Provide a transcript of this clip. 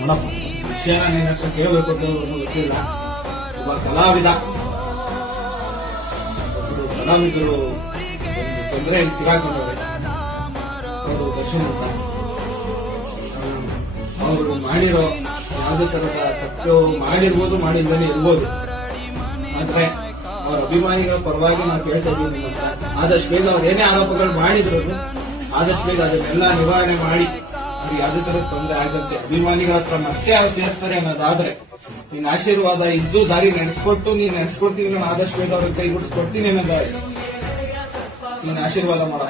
ನೋಡಪ್ಪ, ವಿಷಯನ ನೀನಷ್ಟು ಕೇಳಬೇಕು ಅಂತ ಗೊತ್ತಿಲ್ಲ. ಒಬ್ಬ ಕಲಾವಿದ, ಒಬ್ಬರು ಕಲಾವಿದರು ಒಂದು ತೊಂದರೆಯಲ್ಲಿ ಸಿಗಾಕೊಂಡವ್ರೆ. ಅವರು ದರ್ಶನ್ ಅಂತ ಅವರು ಮಾಡಿರೋ ಯಾವುದೇ ತರದ ತಪ್ಪು ಮಾಡಿರ್ಬೋದು, ಮಾಡಿಲ್ಲದೆ ಇರ್ಬೋದು. ಆದ್ರೆ ಅವರ ಅಭಿಮಾನಿಗಳ ಪರವಾಗಿ ನಾವು ಕೇಳ್ತಾ ಇದ್ದೀವಿ. ಆದಷ್ಟು ಬೇಗ ಅವ್ರು ಏನೇ ಆರೋಪಗಳು ಮಾಡಿದ್ರು ಆದಷ್ಟು ಬೇಗ ಅದನ್ನೆಲ್ಲ ನಿವಾರಣೆ ಮಾಡಿ ಅವ್ರಿಗೆ ಯಾವುದೇ ತರದ ತೊಂದರೆ ಆಗಂತೆ ಅಭಿಮಾನಿಗಳ ಹತ್ರ ಮತ್ತೆ ಅವ್ರು ಸೇರ್ತಾರೆ ಅನ್ನೋದಾದ್ರೆ ನಿನ್ನ ಆಶೀರ್ವಾದ ಇದ್ದು ದಾರಿ ನಡೆಸ್ಕೊಟ್ಟು ನೀನ್ ನಡೆಸ್ಕೊಡ್ತೀನಿ, ನಾನು ಆದಷ್ಟು ಬೇಗ ಅವ್ರಿಗೆ ಕೈ ಬಿಡಿಸ್ಕೊಡ್ತೀನಿ ಅನ್ನೋದಾದ್ರೆ ನೀನ್ ಆಶೀರ್ವಾದ ಮಾಡ.